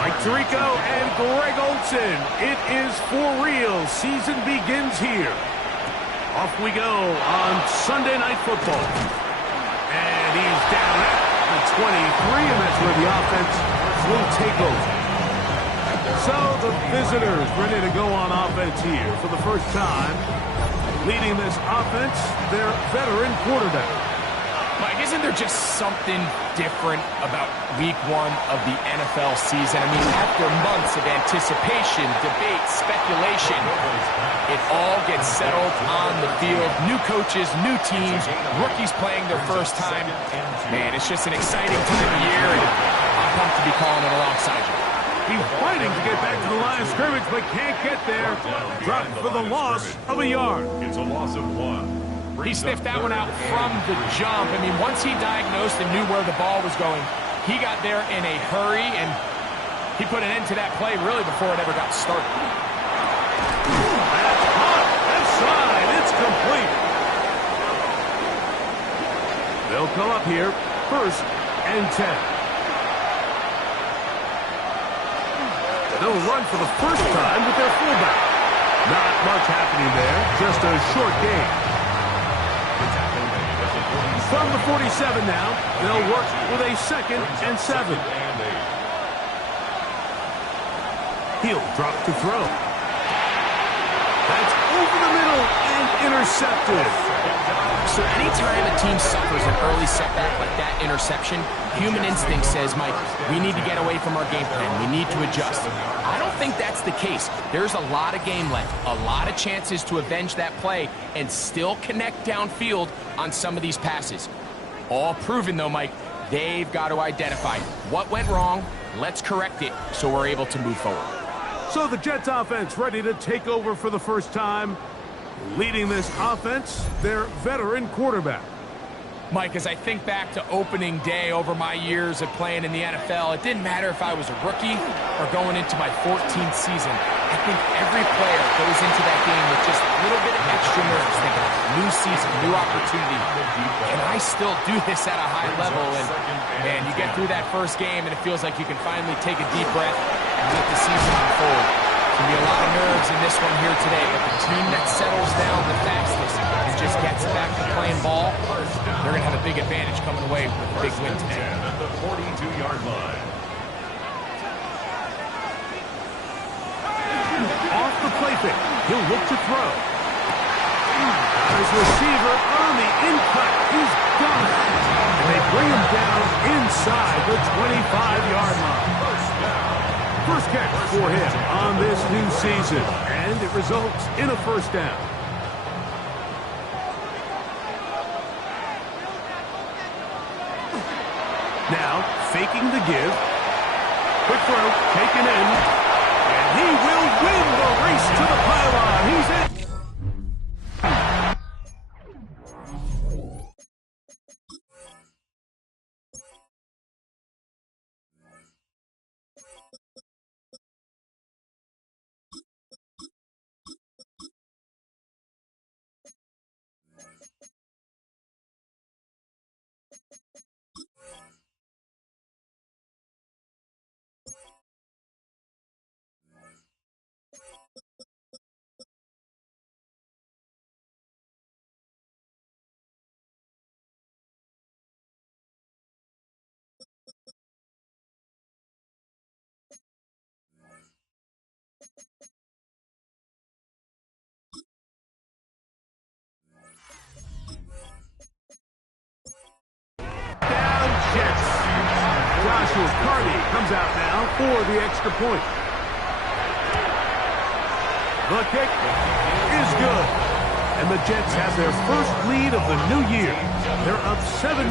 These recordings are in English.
Mike Tirico and Greg Olsen. It is for real. Season begins here. Off we go on Sunday Night Football. And he's down at the 23, and that's where the offense will take over. So the visitors ready to go on offense here for the first time. Leading this offense, their veteran quarterback. Mike, isn't there just something different about week one of the NFL season? I mean, after months of anticipation, debate, speculation, it all gets settled on the field. New coaches, new teams, rookies playing their first time. Man, it's just an exciting time of year, and I'm pumped to be calling it alongside you. He's fighting to get back to the line of scrimmage, but can't get there. Dropped for the loss of a yard. It's a loss of 1. He sniffed that one out from the jump. I mean, once he diagnosed and knew where the ball was going, he got there in a hurry, and he put an end to that play really before it ever got started. That's hot. Left side. It's complete. They'll come up here. 1st and 10. They'll run for the first time with their fullback. Not much happening there. Just a short game. From the 47 now, they'll work with a 2nd and 7. He'll drop to throw. That's over the middle and intercepted. So anytime a team suffers an early setback like that interception, human instinct says, Mike, we need to get away from our game plan. We need to adjust. I don't think that's the case. There's a lot of game left, a lot of chances to avenge that play and still connect downfield on some of these passes. All proven, though, Mike, they've got to identify what went wrong. Let's correct it so we're able to move forward. So the Jets offense ready to take over for the first time. Leading this offense, their veteran quarterback. Mike, as I think back to opening day over my years of playing in the NFL, it didn't matter if I was a rookie or going into my 14th season. I think every player goes into that game with just a little bit of extra nerves, thinking new season, new opportunity. And I still do this at a high level. And, man, you get through that first game, and it feels like you can finally take a deep breath and let the season unfold. There can be a lot of nerves in this one here today, but the team that settles down the fastest and just gets back to playing ball, they're going to have a big advantage coming away with a big win today. At the 42-yard line. Off the play fake. He'll look to throw. His receiver on the in-cut. He's got it. And they bring him down inside the 25-yard line. First catch for him on this new season, and it results in a first down. Now, faking the give. Quick throw, taken in, and he will win the race to the pylon. He's in. Joshua Carty comes out now for the extra point. The kick is good. And the Jets have their first lead of the new year. They're up 7-0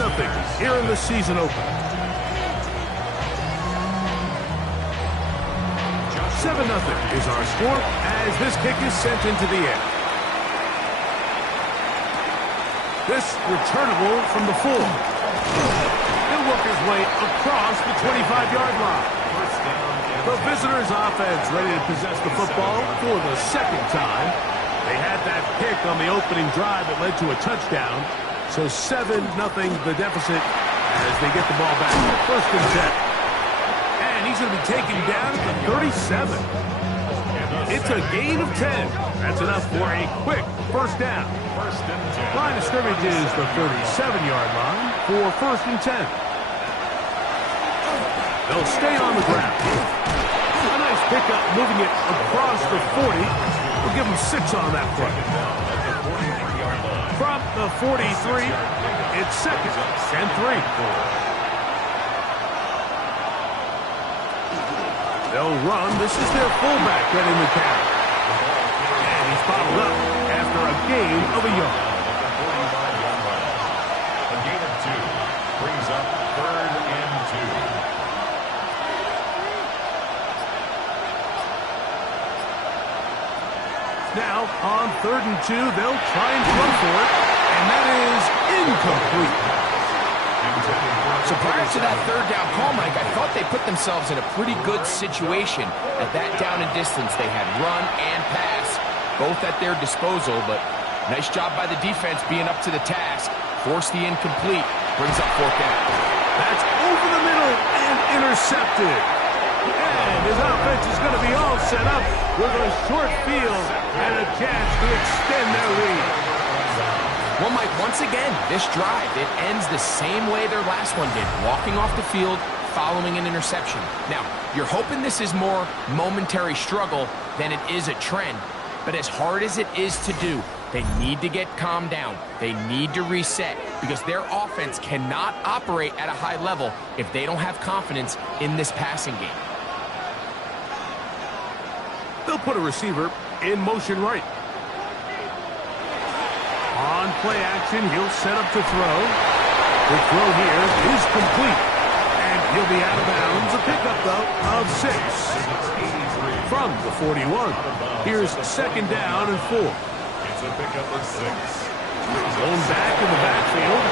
here in the season opener. 7-0 is our score as this kick is sent into the air. This returnable from the 4. He'll work his way across the 25-yard line. The visitors' offense ready to possess the football for the second time. They had that pick on the opening drive that led to a touchdown. So 7-0 the deficit as they get the ball back. First and 10. And he he's going to be taken down at the 37. It's a gain of 10. That's enough for a quick first down. Line of scrimmage is the 37-yard line for first and 10. They'll stay on the ground. A nice pickup moving it across the 40. We'll give them 6 on that play. From the 43, it's second and 3. They'll run. This is their fullback getting the carry. And he's bottled up after a gain of a yard. A gain of 2 brings up third and 2. Now, on third and 2, they'll try and run for it, and that is incomplete. So prior to that third down call, Mike, I thought they put themselves in a pretty good situation. At that down and distance, they had run and pass, both at their disposal, but nice job by the defense being up to the task. Force the incomplete, brings up fourth down. That's over the middle and intercepted. And his offense is going to be all set up with a short field and a chance to extend their lead. Well, Mike, once again, this drive, it ends the same way their last one did, walking off the field following an interception. Now, you're hoping this is more momentary struggle than it is a trend, but as hard as it is to do, they need to get calmed down. They need to reset because their offense cannot operate at a high level if they don't have confidence in this passing game. They'll put a receiver in motion right. On play action, he'll set up to throw. The throw here is complete. And he'll be out of bounds. A pickup, though, of 6. From the 41. Here's second down and 4. It's a pickup of 6. Going back in the backfield.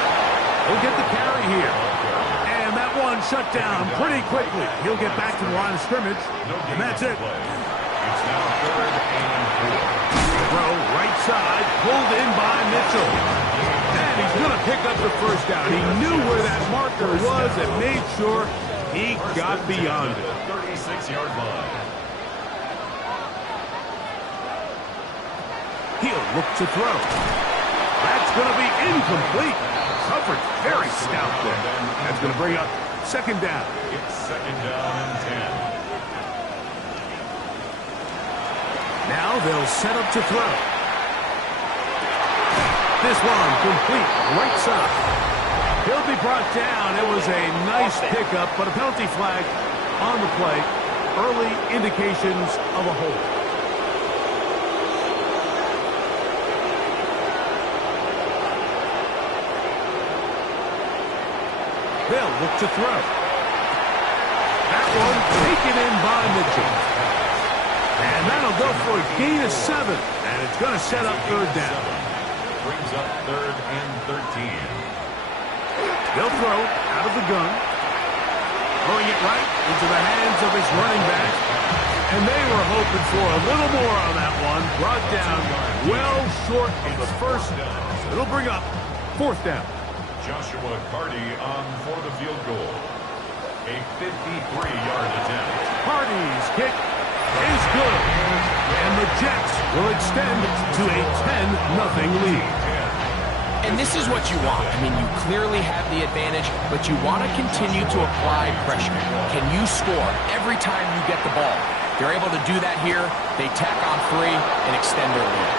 He'll get the carry here. And that one shut down pretty quickly. He'll get back to the line of scrimmage. And that's it. It's now third and 4. Throw right side, pulled in by Mitchell. And he's going to pick up the first down. He knew where that marker was and made sure he got beyond it. 36-yard line. He'll look to throw. That's going to be incomplete. Coverage very stout there. That's going to bring up second down. It's second down and 10. Now they'll set up to throw. This one complete, right side. He'll be brought down. It was a nice pickup, but a penalty flag on the play. Early indications of a hold. They'll look to throw. That one taken in by Mitchell. And that'll go for a gain of 7. And it's going to set up third down. Brings up third and 13. They'll throw out of the gun. Throwing it right into the hands of his running back. And they were hoping for a little more on that one. Brought down well short of the first. It'll bring up fourth down. Joshua Carty on for the field goal. A 53-yard attempt. Carty's kick is good. And the Jets will extend to a 10-0 lead. And this is what you want. I mean, you clearly have the advantage, but you want to continue to apply pressure. Can you score every time you get the ball? They're able to do that here. They tack on 3 and extend their lead.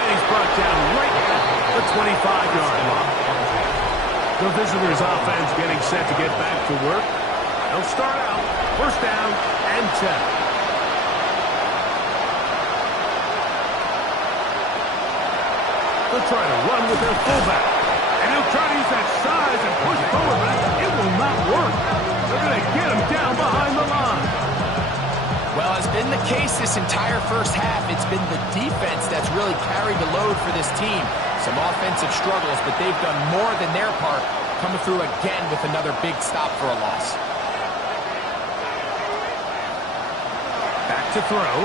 And he's brought down right at the 25-yard line. The visitors' offense getting set to get back to work. They'll start out first down and 10. They'll try to run with their fullback. And he'll try to use that size and push forward, but it will not work. They're going to get him down behind the line. Well, as been the case this entire first half, it's been the defense that's really carried the load for this team. Some offensive struggles, but they've done more than their part, coming through again with another big stop for a loss. Back to throw.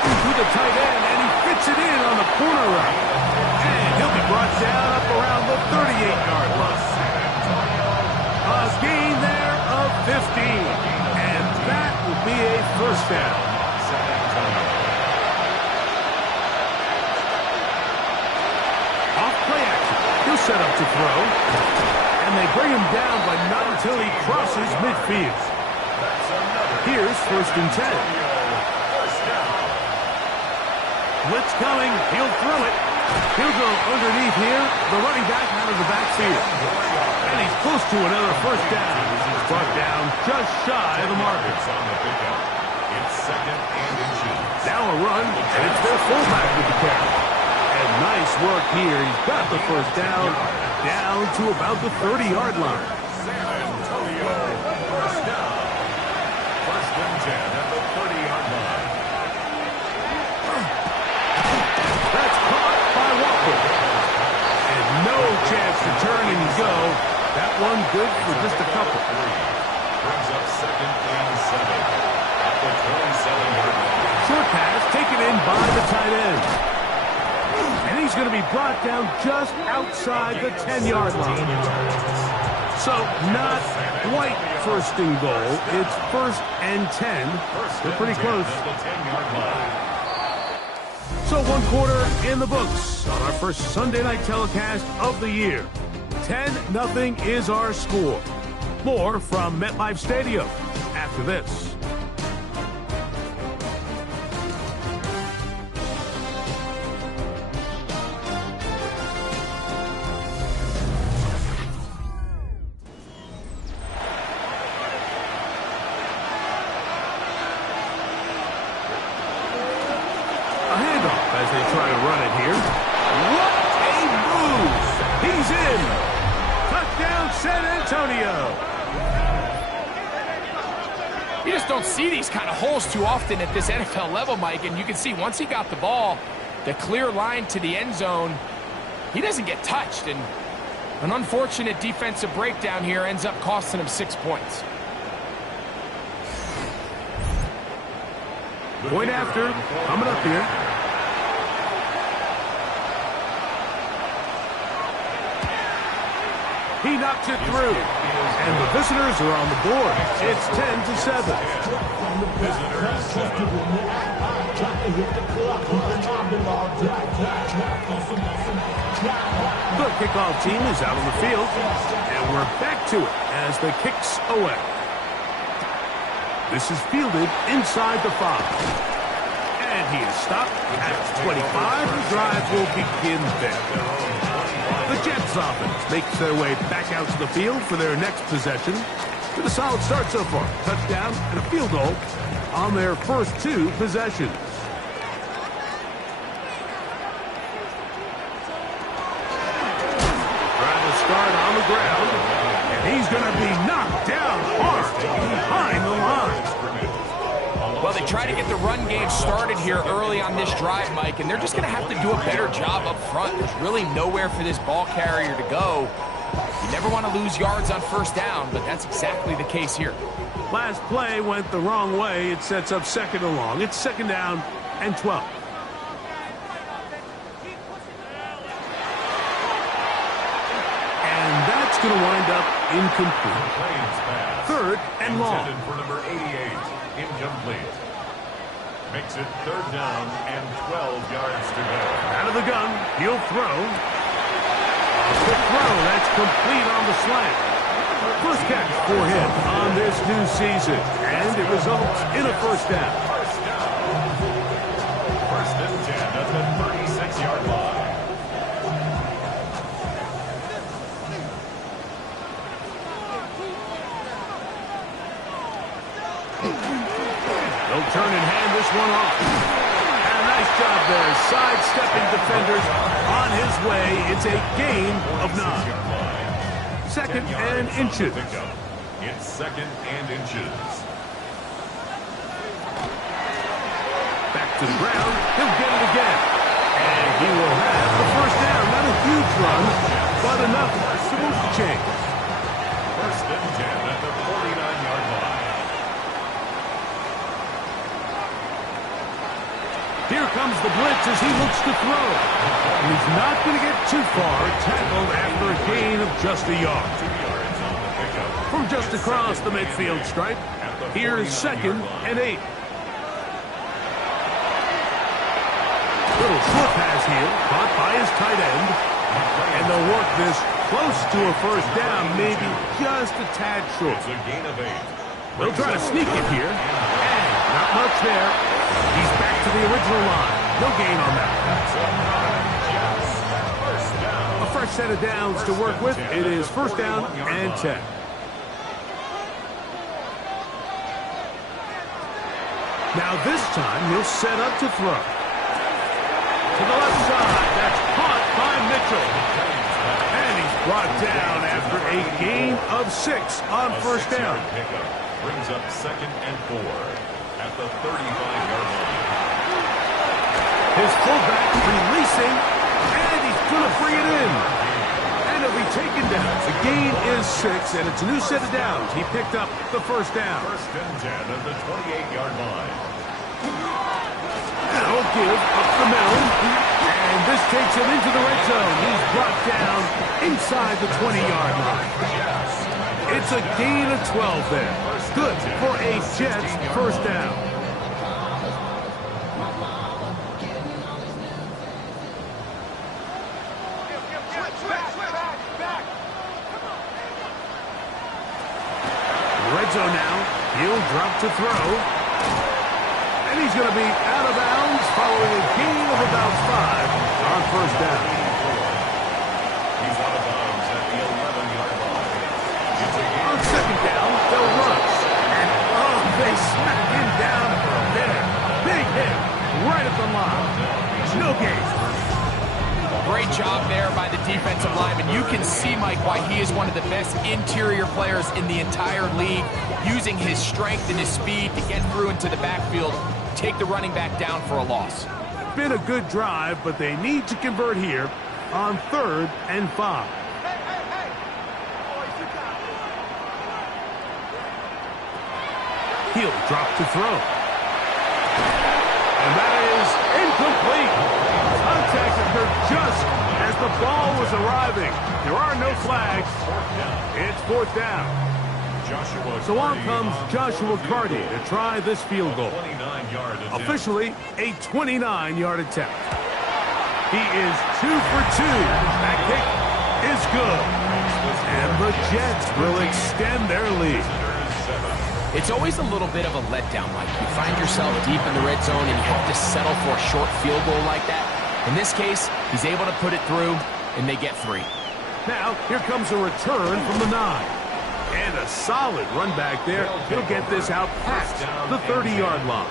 To the tight end, and he fits it in on the corner route. And he'll be brought down up around the 38-yard line. A gain there of 15. be a first down. San Antonio. Off play action. He'll set up to throw. And they bring him down, but not until he crosses midfield. Here's 1st and 10. First down. Blitz coming. He'll throw it. He'll go underneath here. The running back out of the backfield. And he's close to another first down. He's brought down just shy of the marker. On the pickup. It's 2nd and inches. Now a run, and it's their fullback with the carry. And nice work here. He's got the first down to about the 30-yard line. San Antonio. First down. 1st and 10 at the 30-yard line. That's caught by Walker. And no chance to turn and go. That one good for just a couple. Brings up 2nd and 7 at the 27-yard line. Short pass taken in by the tight end. And he's going to be brought down just outside the 10-yard line. So not quite 1st and goal. It's 1st and 10. They're pretty close. At the 10-yard line. So 1 quarter in the books on our first Sunday night telecast of the year. 10-0 is our score. More from MetLife Stadium after this. A handoff as they try to run it here. What a move! He's in! Touchdown, San Antonio! You just don't see these kind of holes too often at this NFL level, Mike, and you can see once he got the ball, the clear line to the end zone, he doesn't get touched, and an unfortunate defensive breakdown here ends up costing him 6 points. Point after, coming up here. He knocks it through. And the visitors are on the board. It's 10-7. The kickoff team is out on the field. And we're back to it as the kicks away. This is fielded inside the 5. And he is stopped at 25. The drive will begin there. The Jets offense makes their way back out to the field for their next possession. With a solid start so far. Touchdown and a field goal on their first 2 possessions. Trying to start on the ground. And he's going to be knocked down hard behind the line. Well, they try to get the run game started here early on this drive, Mike, and they're just going to have to do a better job up front. There's really nowhere for this ball carrier to go. You never want to lose yards on first down, but that's exactly the case here. Last play went the wrong way. It sets up 2nd and long. It's 2nd down and 12. And that's going to wind up incomplete. 3rd and long. Intended for number 88. Incomplete. Makes it 3rd down and 12 yards to go. Out of the gun, he'll throw. A quick throw, that's complete on the slant. First catch for him on this new season, and it results in a first down. First down. 1st and 10 at the 36-yard line. They'll turn and hand this one off. And a nice job there, sidestepping defenders on his way. It's a gain of 9. 2nd and inches. It's 2nd and inches. Back to the ground. He'll get it again. And he will have the first down. Not a huge run, but enough to move the chain. 1st and 10 at the 49-yard line. Here comes the blitz as he looks to throw. And he's not going to get too far. Tackled after a gain of just a yard. 2 yards on the pickup. From just across the midfield stripe. At the Here's 2nd and 8. Little short pass here, caught by his tight end. And they'll work this close to a first down, maybe just a tad short. It's a gain of 8. They'll try to sneak it here. And not much there. He's back to the original line. No gain on that. A fresh set of downs to work with. It is 1st down and 10. Now this time he'll set up to throw. To the left side. That's caught by Mitchell. And he's brought down after a gain of 6 on 1st down. Brings up 2nd and 4 at the 35-yard line. His fullback releasing, and he's going to bring it in. And it'll be taken down. The gain is 6, and it's a new set of downs. He picked up the 1st down. 1st and 10 at the 28-yard line. Now give up the middle, and this takes him into the red zone. He's brought down inside the 20-yard line. It's a gain of 12 there. Good for a Jets 1st down. Red zone now. He'll drop to throw. And he's going to be out of bounds following a gain of about 5 on 1st down. He's out of bounds at the 11-yard line. On 2nd down, they'll run. And, oh, they smack him down there. Big hit right at the line. No gain. Great job there by the defensive lineman. You can see, Mike, why he is one of the best interior players in the entire league, using his strength and his speed to get through into the backfield, take the running back down for a loss. Been a good drive, but they need to convert here on 3rd and 5. He'll drop to throw. And that is incomplete. Contact occurred just as the ball was arriving. There are no flags. It's 4th down. So on comes Joshua Carty to try this field goal. Officially a 29-yard attempt. He is 2 for 2. That kick is good. And the Jets will extend their lead. It's always a little bit of a letdown, Mike. You find yourself deep in the red zone and you have to settle for a short field goal like that. In this case, he's able to put it through, and they get 3. Now, here comes a return from the 9. And a solid run back there. He'll get this out past the 30-yard line.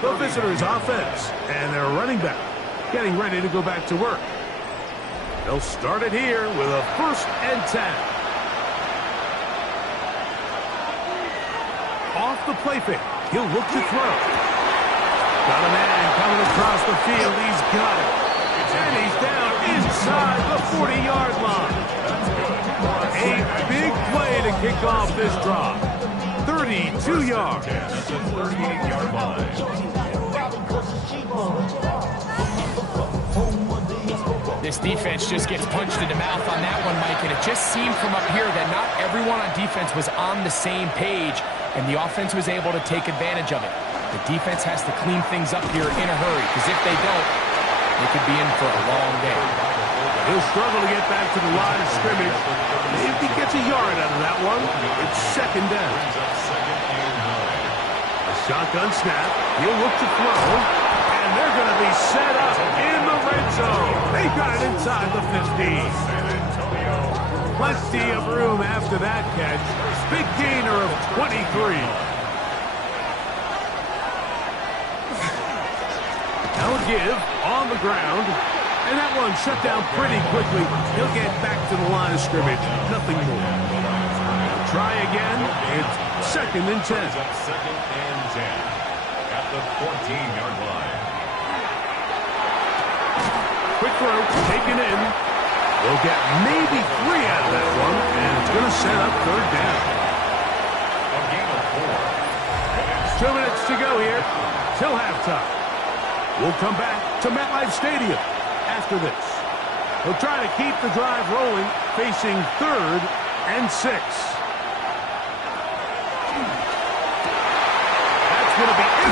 The visitors' offense and their running back getting ready to go back to work. They'll start it here with a 1st and 10. Off the play fake. He'll look to throw. Got a man coming across the field. He's got it. And he's down inside the 40-yard line. A big play to kick off this drive. 32 yards. That's a 38-yard line. This defense just gets punched in the mouth on that one, Mike, and it just seemed from up here that not everyone on defense was on the same page, and the offense was able to take advantage of it. The defense has to clean things up here in a hurry, because if they don't, they could be in for a long day. He'll struggle to get back to the line of scrimmage. If he gets a yard out of that one, it's 2nd down. A shotgun snap. He'll look to throw. And they're going to be set up in the red zone. They got it inside the 15. Plenty of room after that catch. Big gainer of 23. Now a give on the ground. And that one shut down pretty quickly. He'll get back to the line of scrimmage. Nothing more. Try again. It's 2nd and 10. 2nd and 10 at the 14-yard line. Quick throw, taken in. They'll get maybe 3 out of that one, and it's going to set up 3rd down. A gain of 4. 2 minutes to go here till halftime. We'll come back to MetLife Stadium after this. He'll try to keep the drive rolling, facing 3rd and 6.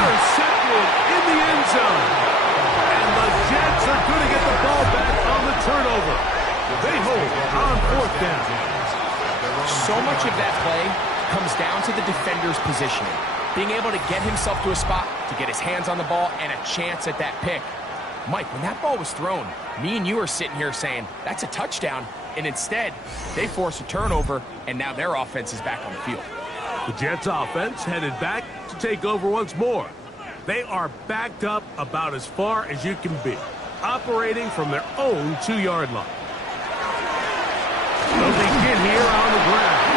intercepted in the end zone. And the Jets are going to get the ball back on the turnover. They hold on fourth down. So much of that play comes down to the defender's positioning. Being able to get himself to a spot, to get his hands on the ball, and a chance at that pick. Mike, when that ball was thrown, me and you are sitting here saying, that's a touchdown. And instead, they force a turnover, and now their offense is back on the field. The Jets offense headed back to take over once more. They are backed up about as far as you can be, operating from their own 2-yard line. They'll begin here on the ground.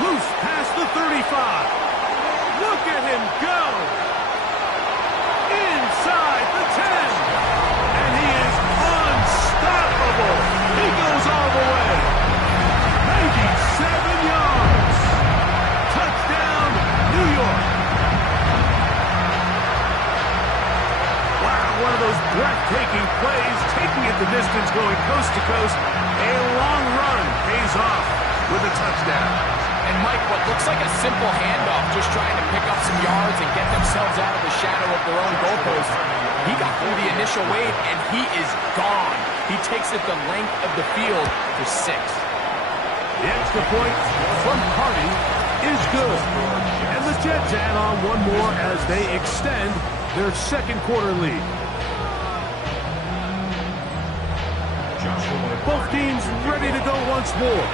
Loose past the 35. Look at him go. Inside the 10. And he is unstoppable. He goes all the way. 97 yards. Touchdown, New York. Wow, one of those breathtaking plays, taking it the distance, going coast to coast. A long run pays off with a touchdown. And Mike, what looks like a simple handoff, just trying to pick up some yards and get themselves out of the shadow of their own goalpost. He got through the initial wave, and he is gone. He takes it the length of the field for 6. The extra point from Harding is good. And the Jets add on one more as they extend their second quarter lead. Both teams ready to go once more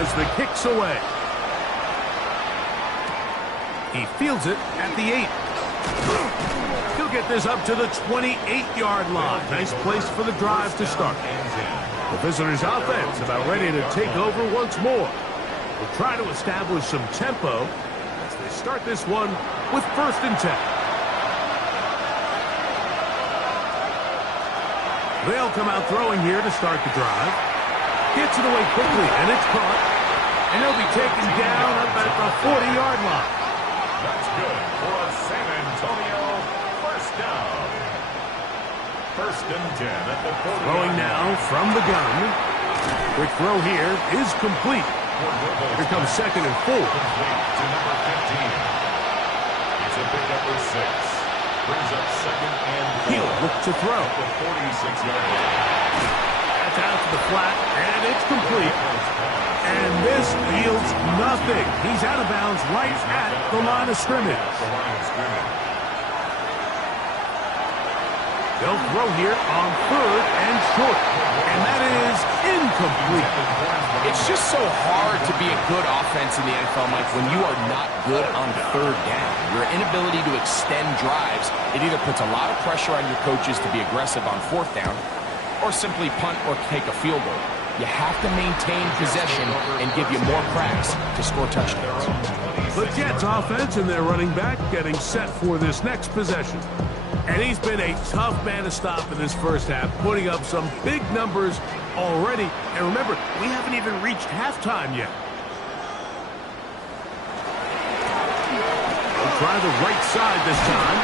as the kick's away. He fields it at the 8. He'll get this up to the 28-yard line. Nice place for the drive to start. The visitors' offense about ready to take over once more. We'll try to establish some tempo as they start this one with 1st and 10. They'll come out throwing here to start the drive. Gets it away quickly, and it's caught. And he'll be taken down up at the 40-yard line. That's good for a San Antonio first down. 1st and 10 at the 40. Throwing now from the gun. Quick throw here is complete. Here comes 2nd and 4. Complete to number 15. It's a pickup for 6. Brings up 2nd and 4. He'll look to throw. At the 46-yard line. That's out to the flat, and it's complete. And this yields nothing. He's out of bounds right at the line of scrimmage. They'll throw here on 3rd and short. And that is incomplete. It's just so hard to be a good offense in the NFL, Mike, when you are not good on 3rd down. Your inability to extend drives, it either puts a lot of pressure on your coaches to be aggressive on 4th down or simply punt or take a field goal. You have to maintain possession and give you more cracks to score touchdowns. The Jets offense and their running back getting set for this next possession. And he's been a tough man to stop in this first half, putting up some big numbers already. And remember, we haven't even reached halftime yet. They'll try the right side this time.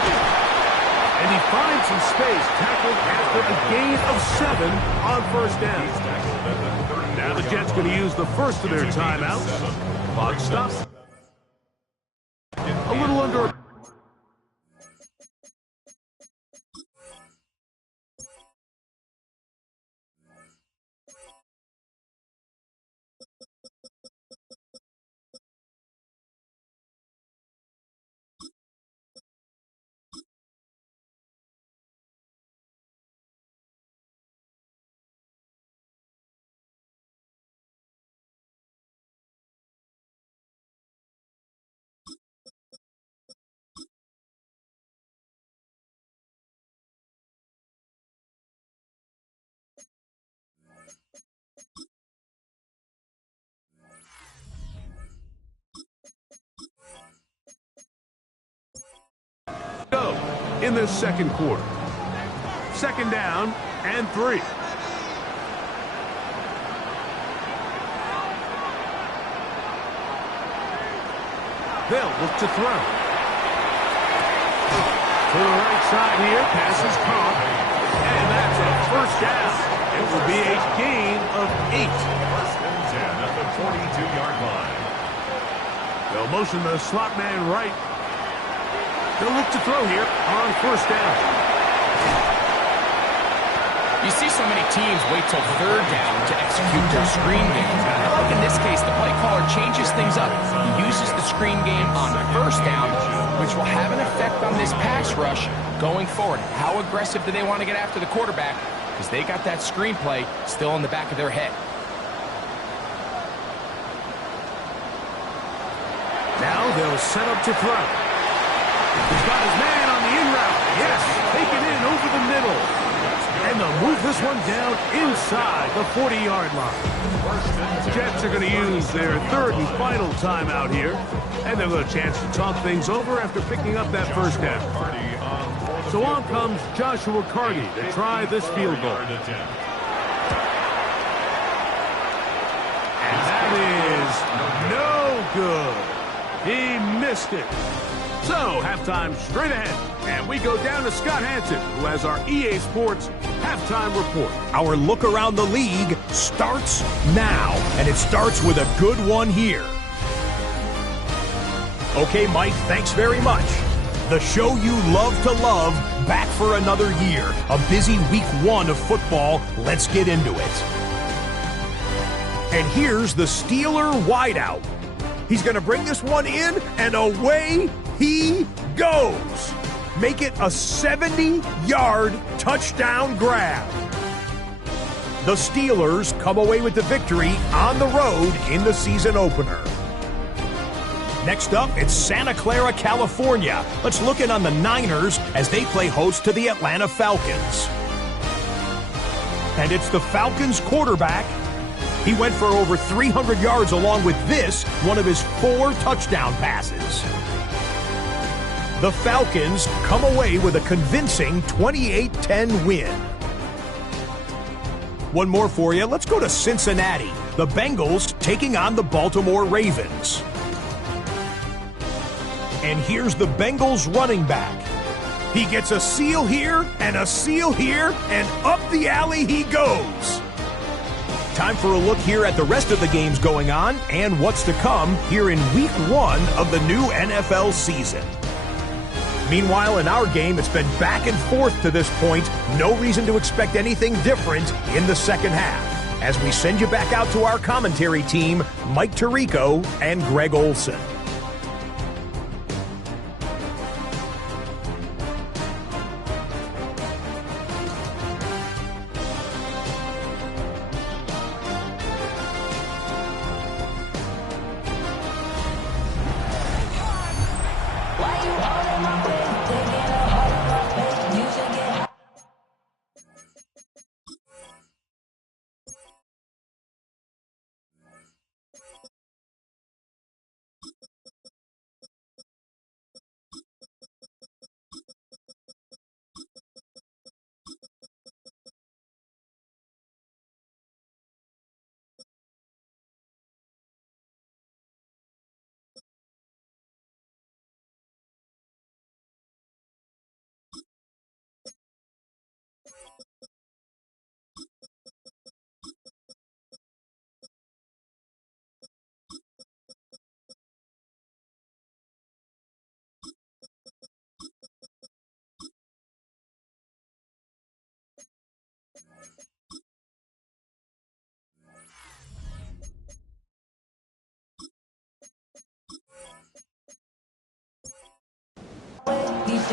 And he finds some space, tackled after a gain of 7 on 1st down. Now the Jets going to use the first of their timeouts. Clock stops. A little under. Go in the second quarter. 2nd down and 3. They'll look to throw. To the right side here, pass is caught. And that's a 1st down. It will be a gain of 8. 1st and 10 at the 42-yard line. They'll motion the slot man right. They'll look to throw here on first down. You see so many teams wait till third down to execute their screen game. I like in this case, the play caller changes things up. He uses the screen game on first down, which will have an effect on this pass rush going forward. How aggressive do they want to get after the quarterback? Because they got that screen play still in the back of their head. Now they'll set up to throw. He's got his man on the in route. Yes, taken in over the middle. And they'll move this one down inside the 40-yard line. Jets are going to use their third and final timeout here. And they'll get a chance to talk things over after picking up that first down. So on comes Joshua Carty to try this field goal. And that is no good. He missed it. So, halftime straight ahead. And we go down to Scott Hanson, who has our EA Sports halftime report. Our look around the league starts now, and it starts with a good one here. Okay, Mike, thanks very much. The show you love to love, back for another year. A busy week 1 of football. Let's get into it. And here's the Steeler wideout. He's going to bring this one in, and away he goes. Make it a 70-yard touchdown grab. The Steelers come away with the victory on the road in the season opener. Next up, it's Santa Clara, California. Let's look in on the Niners as they play host to the Atlanta Falcons. And it's the Falcons quarterback. He went for over 300 yards along with this, one of his 4 touchdown passes. The Falcons come away with a convincing 28-10 win. One more for you. Let's go to Cincinnati. The Bengals taking on the Baltimore Ravens. And here's the Bengals running back. He gets a seal here and a seal here, and up the alley he goes. Time for a look here at the rest of the games going on and what's to come here in Week 1 of the new NFL season. Meanwhile, in our game, it's been back and forth to this point. No reason to expect anything different in the second half. As we send you back out to our commentary team, Mike Tirico and Greg Olson.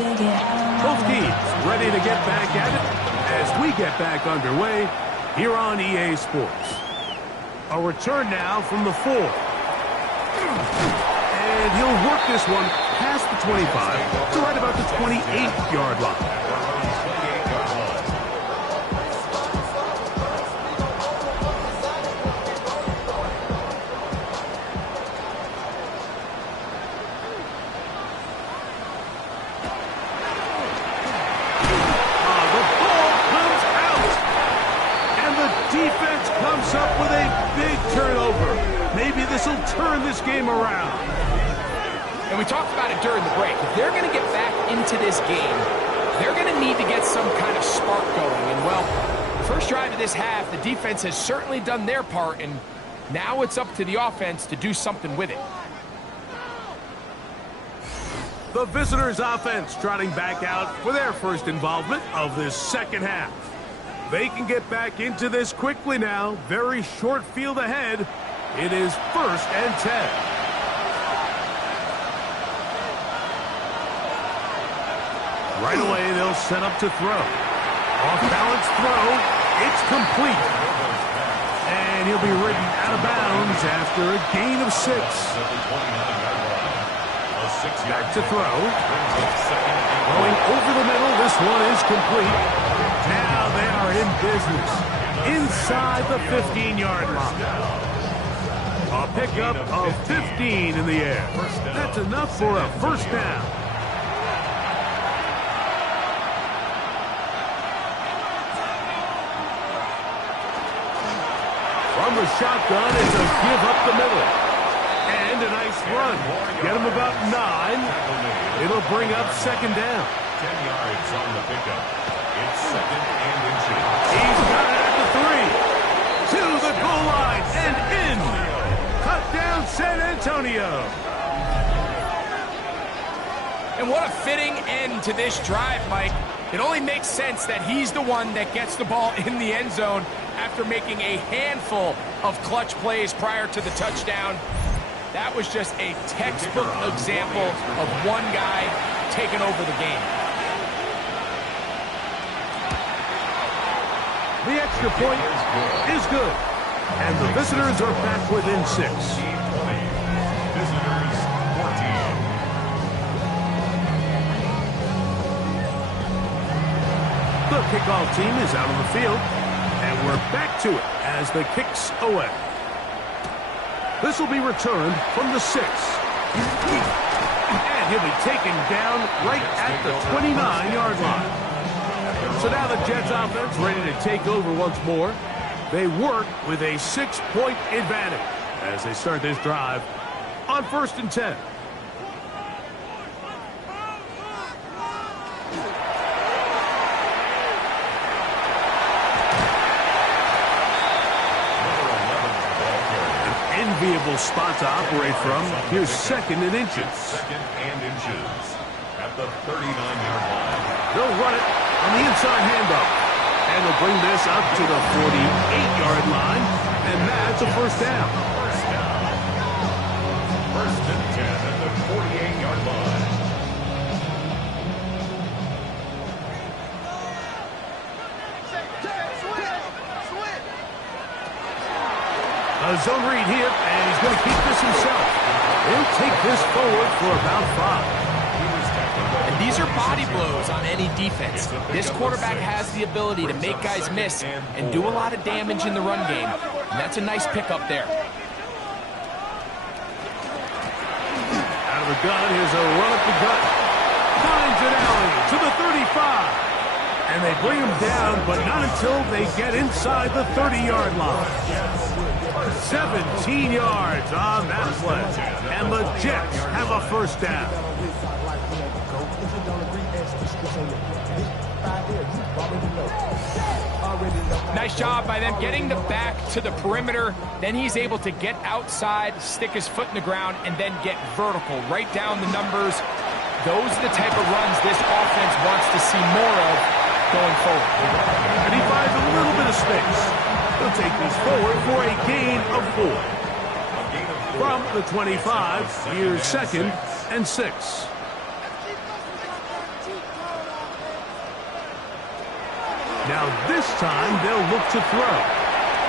Both teams ready to get back at it as we get back underway here on EA Sports. A return now from the 4. And he'll work this one past the 25 to right about the 28-yard line. Up with a big turnover. Maybe this will turn this game around. And we talked about it during the break. If they're going to get back into this game, they're going to need to get some kind of spark going. And, well, the first drive of this half, the defense has certainly done their part, and now it's up to the offense to do something with it. The visitors' offense trotting back out for their first involvement of this second half. They can get back into this quickly now. Very short field ahead. It is 1st and 10. Right away, they'll set up to throw. Off-balance throw. It's complete. And he'll be ridden out of bounds after a gain of 6. Back to throw. Going over the middle. This one is complete. Now they are in business. Inside the 15-yard line. A pickup of 15 in the air. That's enough for a first down. From the shotgun, it's a give up the middle. And a nice run. Get him about 9. It'll bring up second down. 10 yards on the pickup. It's 2nd and inches. He's got it at the 3. To the goal line and in. Touchdown San Antonio. And what a fitting end to this drive, Mike. It only makes sense that he's the one that gets the ball in the end zone after making a handful of clutch plays prior to the touchdown. That was just a textbook example of one guy taking over the game. The extra point is good. And the visitors are back within 6. Visitors 14. The kickoff team is out on the field. And we're back to it as the kick's away. This will be returned from the 6. And he'll be taken down right at the 29-yard line. So now the Jets offense ready to take over once more. They work with a 6-point advantage as they start this drive on 1st and 10. Enviable spot to operate from. Here's 2nd and inches. 2nd and inches at the 39-yard line. They'll run it on the inside handoff. And they'll bring this up to the 48-yard line. And that's a first down. First down. 1st and 10 at the 48-yard line. A zone read here, and he's going to keep this himself. He'll take this forward for about 5. And these are body blows on any defense. This quarterback has the ability to make guys miss and do a lot of damage in the run game. And that's a nice pickup there. Out of the gun, here's a run up the gut. Finds an alley to the 35. And they bring him down, but not until they get inside the 30-yard line. 17 yards on that play. And the Jets have a first down. Nice job by them getting the back to the perimeter. Then he's able to get outside, stick his foot in the ground, and then get vertical. Right down the numbers. Those are the type of runs this offense wants to see more of going forward. And he finds a little bit of space. He'll take these forward for a gain of 4. From the 25, here's 2nd and 6. Now this time they'll look to throw.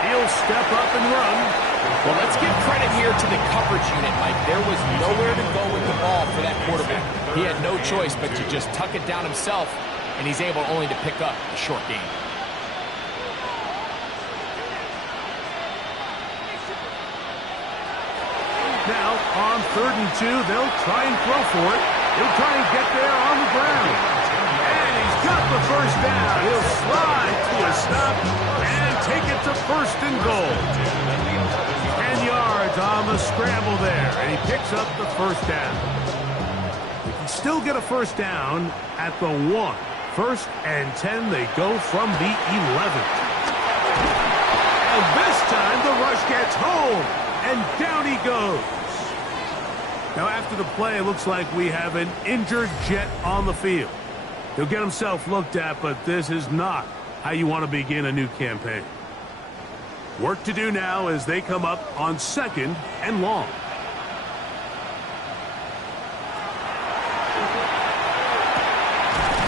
He'll step up and run. Well, let's give credit here to the coverage unit, Mike. There was nowhere to go with the ball for that quarterback. He had no choice but to just tuck it down himself, and he's able only to pick up a short gain. Now, on 3rd and 2, they'll try and throw for it. He'll try and get there on the ground. And he's got the first down. He'll slide to a stop and take it to 1st and goal. 10 yards on the scramble there, and he picks up the first down. We can still get a first down at the 1. 1st and 10, they go from the 11. And this time the rush gets home, and down he goes. Now, after the play, it looks like we have an injured Jet on the field. He'll get himself looked at, but this is not how you want to begin a new campaign. Work to do now as they come up on 2nd and long.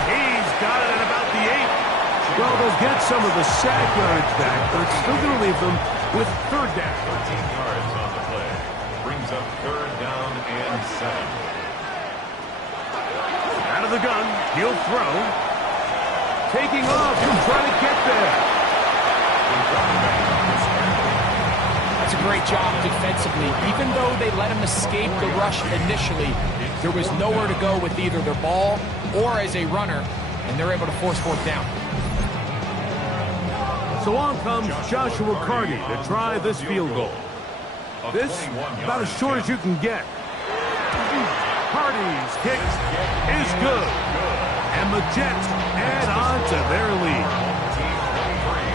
He's got it at about the 8. Well, they'll get some of the sack yards back, but it's still going to leave them with 3rd down. 13 yards on the play. Brings up 3rd down and 7. Out of the gun, he'll throw. Taking off, he'll try to get there. That's a great job defensively. Even though they let him escape the rush initially, there was nowhere to go with either their ball or as a runner, and they're able to force 4th down. So on comes Joshua Carty to try this field goal. This, about as short as you can get. Carty's kick is good. And the Jets add on to their lead.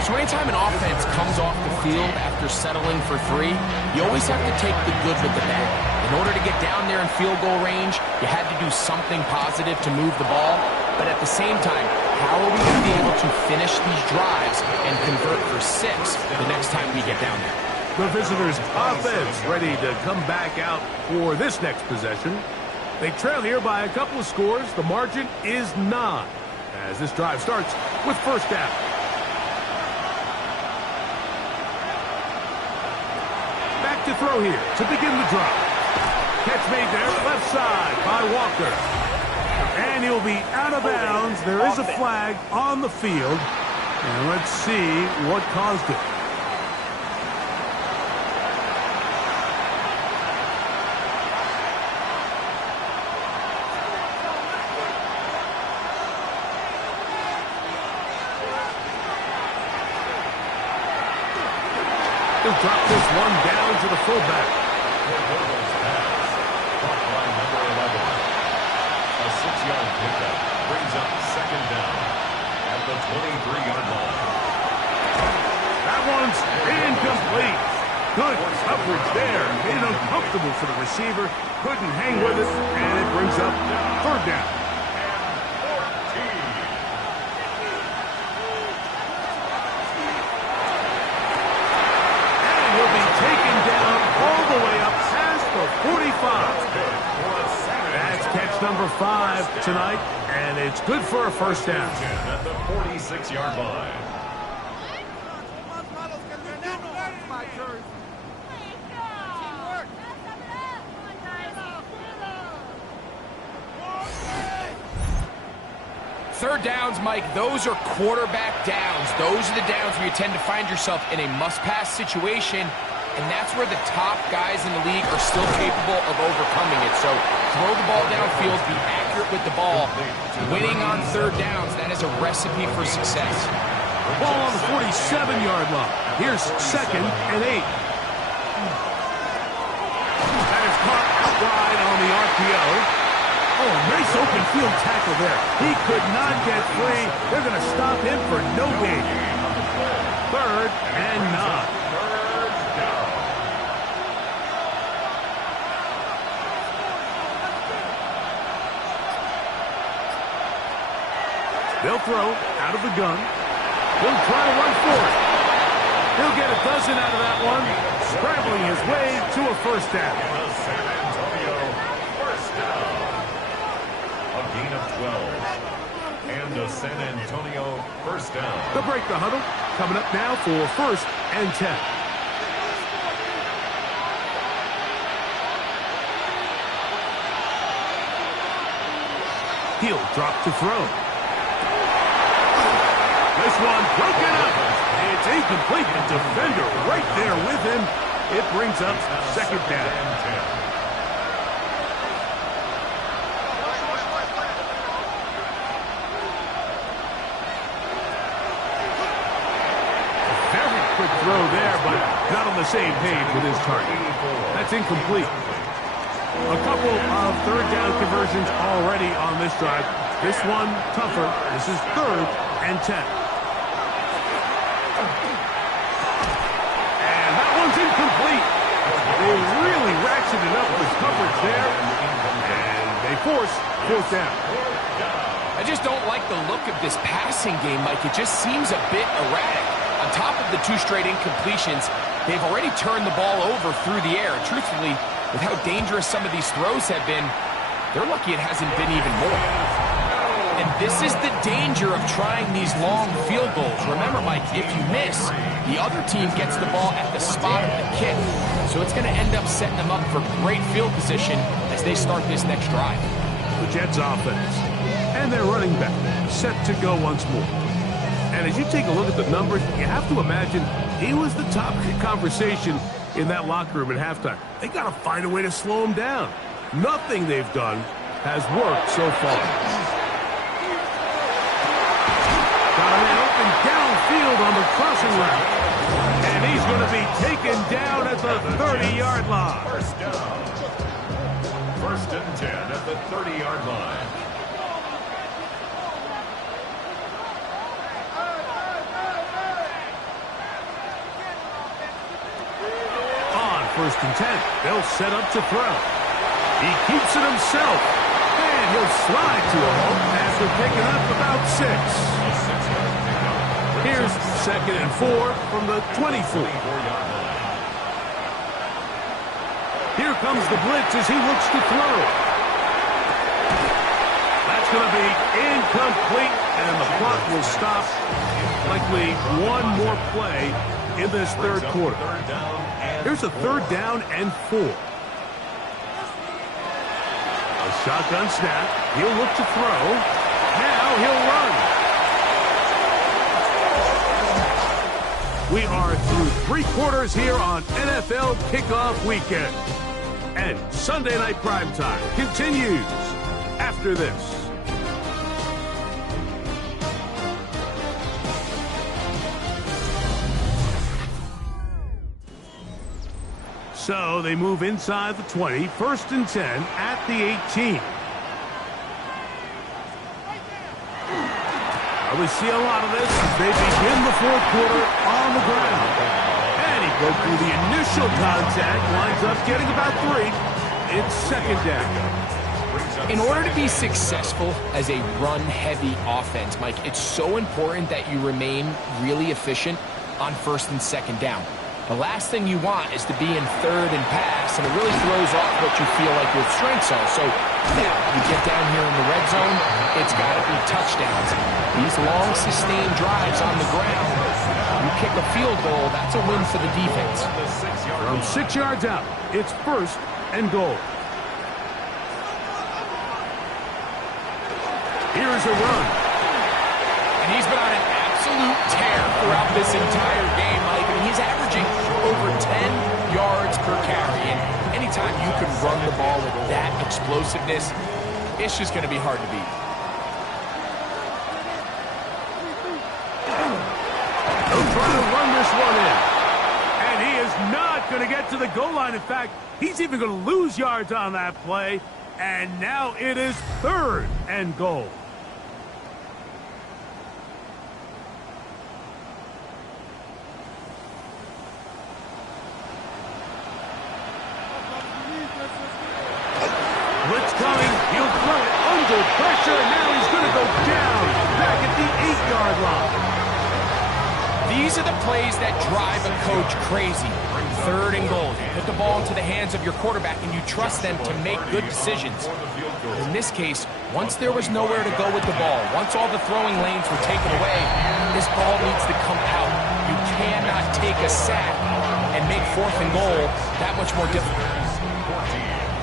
So anytime an offense comes off the field after settling for 3, you always have to take the good with the bad. In order to get down there in field goal range, you had to do something positive to move the ball. But at the same time, how are we going to be able to finish these drives and convert for 6 the next time we get down there? The visitors' offense ready to come back out for this next possession. They trail here by a couple of scores. The margin is 9 as this drive starts with 1st down. Back to throw here to begin the drive. Catch made there, left side by Walker. And he'll be out of bounds. There is a flag on the field. And let's see what caused it. He'll drop this one down to the fullback. Caught by number 11. A 6-yard pickup brings up 2nd down at the 23-yard line. That one's incomplete. Good coverage there. Made it uncomfortable for the receiver. Couldn't hang with it, and it brings up 3rd down. That's catch number 5 tonight, and it's good for a 1st down. At the 46-yard line. Third downs, Mike, those are quarterback downs. Those are the downs where you tend to find yourself in a must-pass situation, and that's where the top guys in the league are still capable of overcoming it. So throw the ball downfield, be accurate with the ball. Winning on 3rd downs, that is a recipe for success. Ball on the 47-yard line. Here's 2nd and 8. That is caught out wide on the RPO. Oh, nice open field tackle there. He could not get free. They're going to stop him for no gain. 3rd and 9. They'll throw out of the gun. He'll try to run for it. He'll get a dozen out of that one, scrambling his way to a 1st down. San Antonio 1st down. A gain of 12. And a San Antonio 1st down. They'll break the huddle. Coming up now for 1st and 10. He'll drop to throw. This one broken up. It's incomplete. The defender right there with him. It brings up 2nd down. Very quick throw there, but not on the same page with his target. That's incomplete. A couple of 3rd down conversions already on this drive. This one tougher. This is 3rd and 10. Incomplete. They really racked mixing it up with coverage there. And they force fourth down. I just don't like the look of this passing game, Mike. It just seems a bit erratic. On top of the 2 straight incompletions, they've already turned the ball over through the air. Truthfully, with how dangerous some of these throws have been, they're lucky it hasn't been even more. And this is the danger of trying these long field goals. Remember, Mike, if you miss, the other team gets the ball at the spot of the kick. So it's going to end up setting them up for great field position as they start this next drive. The Jets offense. And their running back set to go once more. And as you take a look at the numbers, you have to imagine he was the topic of conversation in that locker room at halftime. They got to find a way to slow him down. Nothing they've done has worked so far. Got a man open downfield on the crossing route. And he's going to be taken down at the 30-yard line. First down. 1st and 10 at the 30-yard line. On 1st and 10, they'll set up to throw. He keeps it himself. And he'll slide to a home after picking up about 6. Here's 2nd and 4 from the 24. Here comes the blitz as he looks to throw. That's going to be incomplete, and the clock will stop. Likely one more play in this 3rd quarter. Here's a 3rd down and 4. A shotgun snap. He'll look to throw. Now he'll run. We are through 3 quarters here on NFL Kickoff Weekend. And Sunday Night Primetime continues after this. So they move inside the 20, 1st and 10 at the 18. We see a lot of this as they begin the 4th quarter on the ground. And he broke through the initial contact, winds up getting about 3. It's 2nd down. In order to be successful as a run-heavy offense, Mike, it's so important that you remain really efficient on 1st and 2nd down. The last thing you want is to be in 3rd and pass, and it really throws off what you feel like your strengths are. So now you get down here in the red zone, it's got to be touchdowns. These long, sustained drives on the ground, you kick a field goal, that's a win for the defense. From 6 yards out, it's 1st and goal. Here's a run. And he's been on an absolute tear throughout this entire game, Mike. I mean, he's averaging over 10 yards per carry. And anytime you can run the ball with that explosiveness, it's just going to be hard to beat. They'll try to run this one in. And he is not going to get to the goal line. In fact, he's even going to lose yards on that play. And now it is 3rd and goal. Blitz coming. He'll throw it under pressure. And now he's going to go down back at the 8-yard line. These are the plays that drive a coach crazy. 3rd and goal. You put the ball into the hands of your quarterback and you trust them to make good decisions. In this case, once there was nowhere to go with the ball, once all the throwing lanes were taken away, this ball needs to come out. You cannot take a sack and make 4th and goal that much more difficult.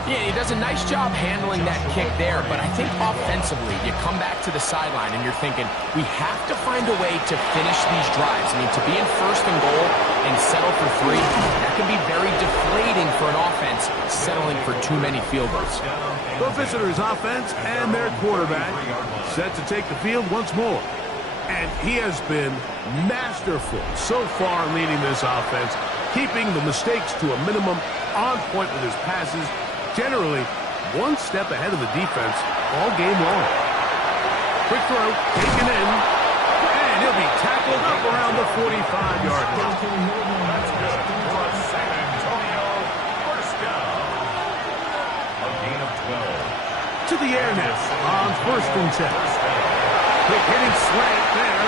Yeah, he does a nice job handling that kick there, but I think offensively, you come back to the sideline and you're thinking, we have to find a way to finish these drives. I mean, to be in 1st and goal and settle for 3, that can be very deflating for an offense settling for too many field goals. The visitors' offense and their quarterback set to take the field once more. And he has been masterful so far leading this offense, keeping the mistakes to a minimum, on point with his passes, generally one step ahead of the defense all game long. Quick throw, taken in, and he'll be tackled up around the 45-yard line. That's good for San Antonio. 1st down. to the air now on 1st and 10. Quick hitting slant there.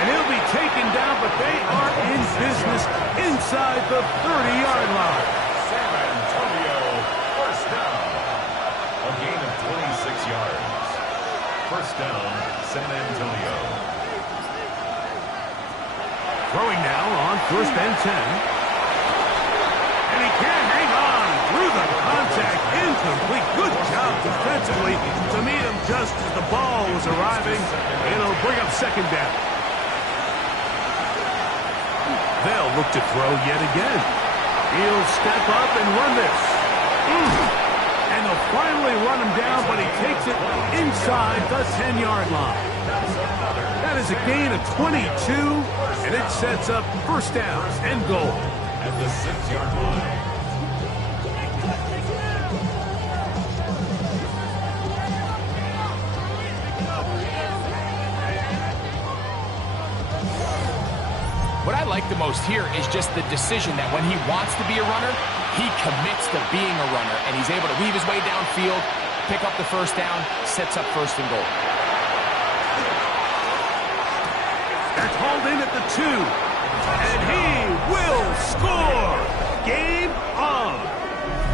And he'll be taken down, but they are in business inside the 30-yard line. San Antonio, first down. A gain of 26 yards. First down, San Antonio. Throwing now on 1st and 10. And he can't hang on through the contact. Incomplete. Good job defensively to meet him just as the ball was arriving. It'll bring up 2nd down. They'll look to throw yet again. He'll step up and run this. And they'll finally run him down, but he takes it inside the 10-yard line. That is a gain of 22, and it sets up 1st down and goal. At the 6-yard line. What I like the most here is just the decision that when he wants to be a runner, he commits to being a runner, and he's able to weave his way downfield, pick up the 1st down, sets up 1st and goal. That's hauled in at the 2, and he will score. Game on.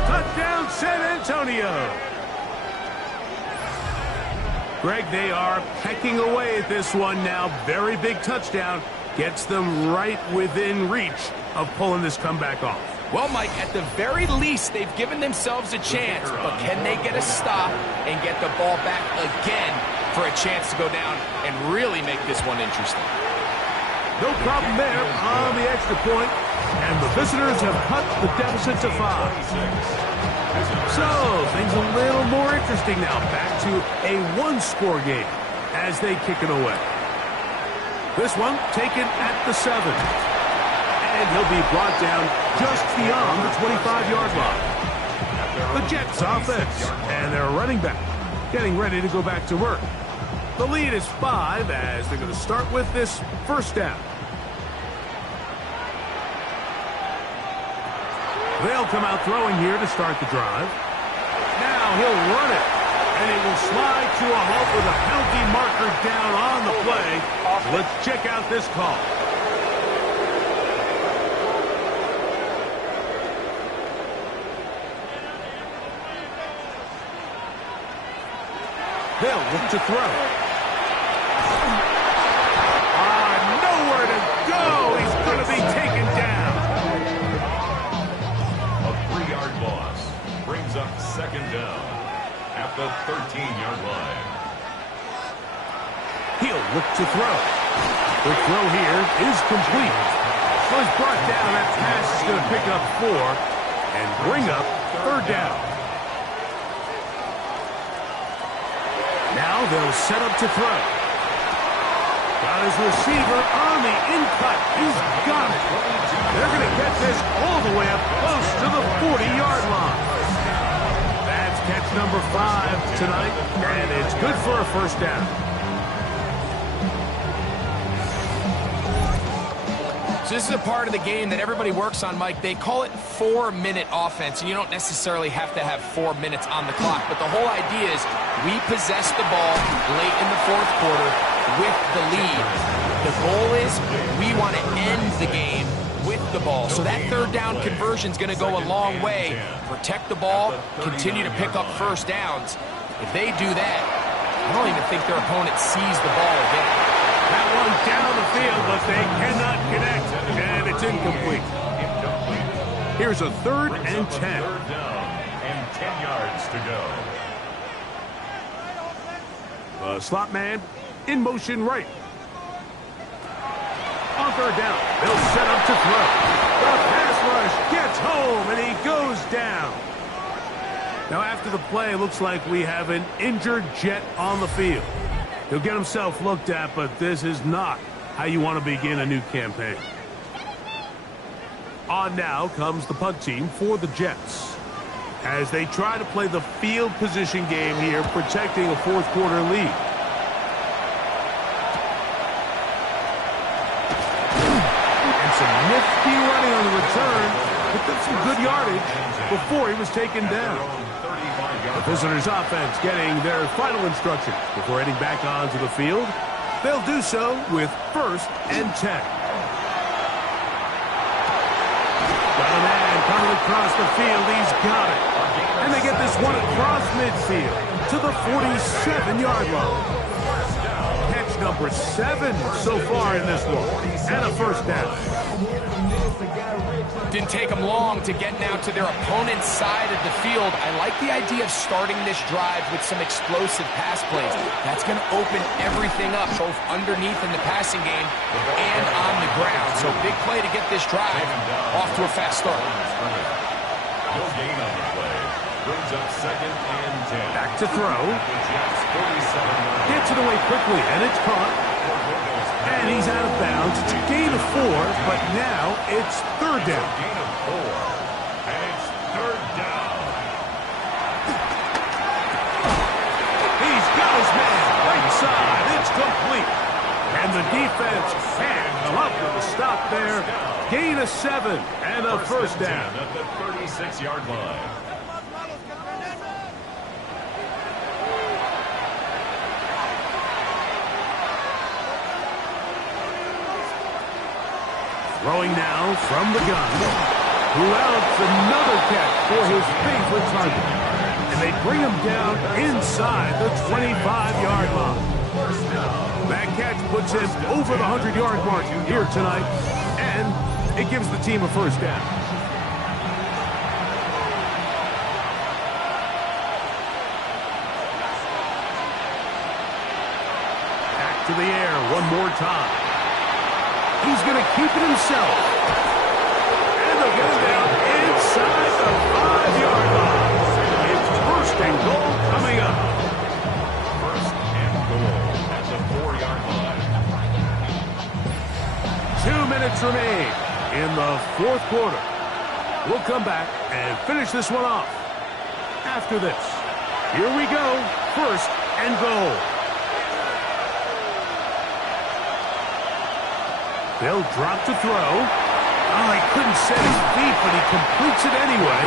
Touchdown, San Antonio. Greg, they are pecking away at this one now. Very big touchdown. Gets them right within reach of pulling this comeback off. Well, Mike, at the very least, they've given themselves a chance, but can they get a stop and get the ball back again for a chance to go down and really make this one interesting? No problem there on the extra point, and the visitors have cut the deficit to 5. So, things a little more interesting now. Back to a 1-score game as they kick it away. This one taken at the 7. And he'll be brought down just beyond the 25-yard line. The Jets offense and their running back getting ready to go back to work. The lead is 5 as they're going to start with this 1st down. They'll come out throwing here to start the drive. Now he'll run it. And he will slide to a halt with a penalty marker down on the play. Let's check out this call. They'll look to throw. Nowhere to go. He's going to be taken down. A 3-yard loss brings up 2nd down. At the 13-yard line. He'll look to throw. The throw here is complete. So he's brought down. That pass is going to pick up 4 and bring up 3rd down. Now they'll set up to throw. Got his receiver on the in-cut. He's got it. They're going to get this all the way up close to the 40-yard line. Catch number 5 tonight, and it's good for a 1st down. So this is a part of the game that everybody works on, Mike. They call it 4-minute offense, and you don't necessarily have to have 4 minutes on the clock. But the whole idea is we possess the ball late in the 4th quarter with the lead. The goal is we want to end the game with the ball. So that 3rd down conversion is going to go a long way. Protect the ball, continue to pick up 1st downs. If they do that, I don't even think their opponent sees the ball again. That one down the field, but they cannot connect, and it's incomplete. Here's a 3rd and 10. 3rd down and 10 yards to go. The slot man in motion right. On 3rd down, they'll set up to throw. The pass rush gets home, and he goes down. Now, after the play, it looks like we have an injured Jet on the field. He'll get himself looked at, but this is not how you want to begin a new campaign. On now comes the punt team for the Jets, as they try to play the field position game here, protecting a 4th quarter lead. Some nifty running on the return. Picked up some good yardage before he was taken down. 35 The visitors' offense getting their final instruction before heading back onto the field. They'll do so with 1st and 10. Got a man coming across the field. He's got it. And they get this one across midfield to the 47-yard line. Catch number 7 so far in this one. And a 1st down. Didn't take them long to get now to their opponent's side of the field. I like the idea of starting this drive with some explosive pass plays. That's going to open everything up, both underneath in the passing game and on the ground. So big play to get this drive off to a fast start. No gain on the play. Brings up 2nd and 10. Back to throw. Gets it away quickly, and it's caught. And he's out of bounds. It's a gain of 4, but now it's 3rd down. Gain of 4, and it's 3rd down. He's got his man right side. It's complete. And the defense can't come up with a stop there. Gain of 7 and a 1st down. At the 36-yard line. Throwing now from the gun. Louds another catch for his favorite target. And they bring him down inside the 25-yard line. That catch puts him over the 100-yard mark here tonight. And it gives the team a 1st down. Back to the air one more time. He's going to keep it himself. And they'll get him down inside the 5-yard line. It's 1st and goal coming up. 1st and goal at the 4-yard line. 2 minutes remain in the 4th quarter. We'll come back and finish this one off after this. Here we go. 1st and goal. They'll drop to throw. Oh, he couldn't set his feet, but he completes it anyway.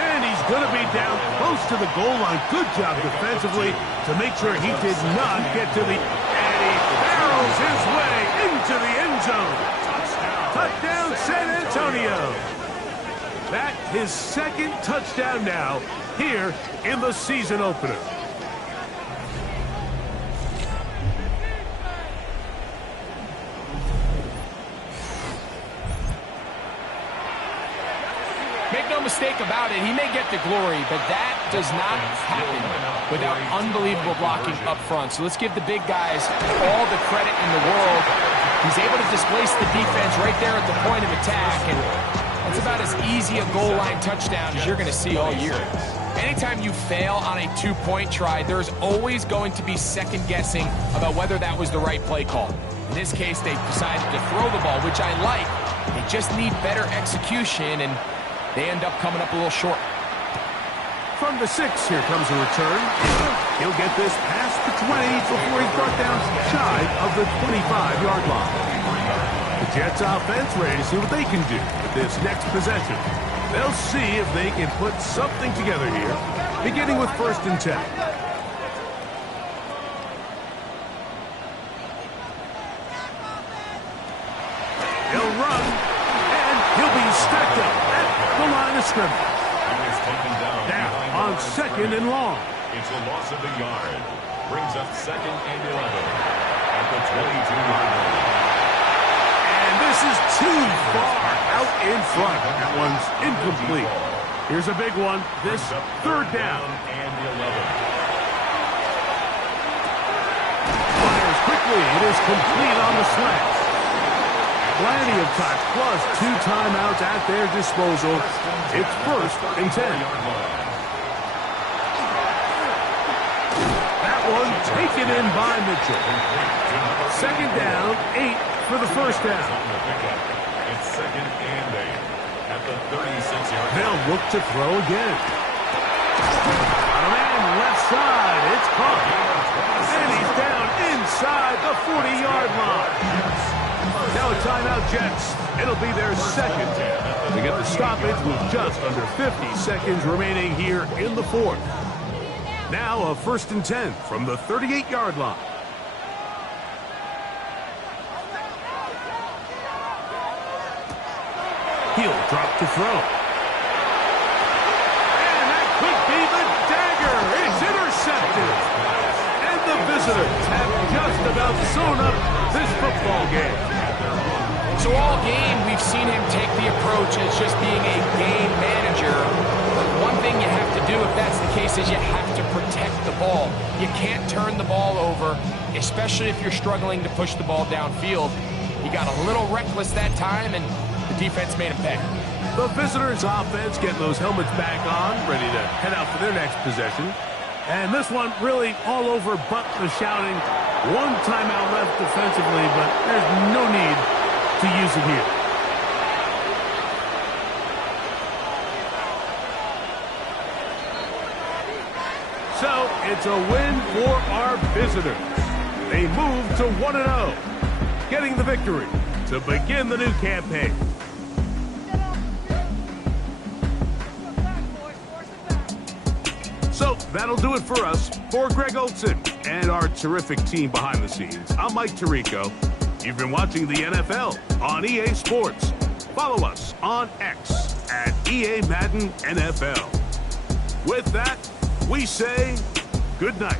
And he's going to be down close to the goal line. Good job defensively to make sure he did not get to the... And he barrels his way into the end zone. Touchdown, San Antonio. That's his 2nd touchdown now here in the season opener. Make no mistake about it, he may get the glory, but that does not happen without unbelievable blocking up front. So let's give the big guys all the credit in the world. He's able to displace the defense right there at the point of attack, and that's about as easy a goal line touchdown as you're going to see all year. Anytime you fail on a 2-point try, there's always going to be second guessing about whether that was the right play call. In this case, they decided to throw the ball, which I like. They just need better execution, and they end up coming up a little short. From the 6, here comes a return. He'll get this past the 20 before he's brought down shy of the 25-yard line. The Jets offense ready to see what they can do with this next possession. They'll see if they can put something together here, beginning with 1st and 10. He'll run, and he'll be stacked up at the line of scrimmage. Now on 2nd and long. It's a loss of a yard. Brings up 2nd and 11 at the 22-yard line. And this is too far out in front. That one's incomplete. Here's a big one. This 3rd down. And 11. Fires quickly. It is complete on the slant. Plenty of time, plus 2 timeouts at their disposal. It's 1st and 10. That one taken in by Mitchell. 2nd down, 8 for the 1st down. It's 2nd and 8 at the 36-yard line. They'll look to throw again. On a man left side, it's caught. And he's down inside the 40-yard line. Now a timeout, Jets. It'll be their second. They get the stoppage with just under 50 seconds remaining here in the fourth. Now a 1st and 10 from the 38-yard line. He'll drop to throw. And that could be the dagger. It's intercepted. And the visitors have just about sewn up this football game. So all game, we've seen him take the approach as just being a game manager. But one thing you have to do if that's the case is you have to protect the ball. You can't turn the ball over, especially if you're struggling to push the ball downfield. He got a little reckless that time, and the defense made him pay. The visitors' offense getting those helmets back on, ready to head out for their next possession. And this one really all over but the shouting. One timeout left defensively, but there's no need to use it here. So it's a win for our visitors. They move to 1-0, getting the victory to begin the new campaign. So that'll do it for us. For Greg Olsen and our terrific team behind the scenes, I'm Mike Tirico. You've been watching the NFL on EA Sports. Follow us on X at EA Madden NFL. With that, we say good night.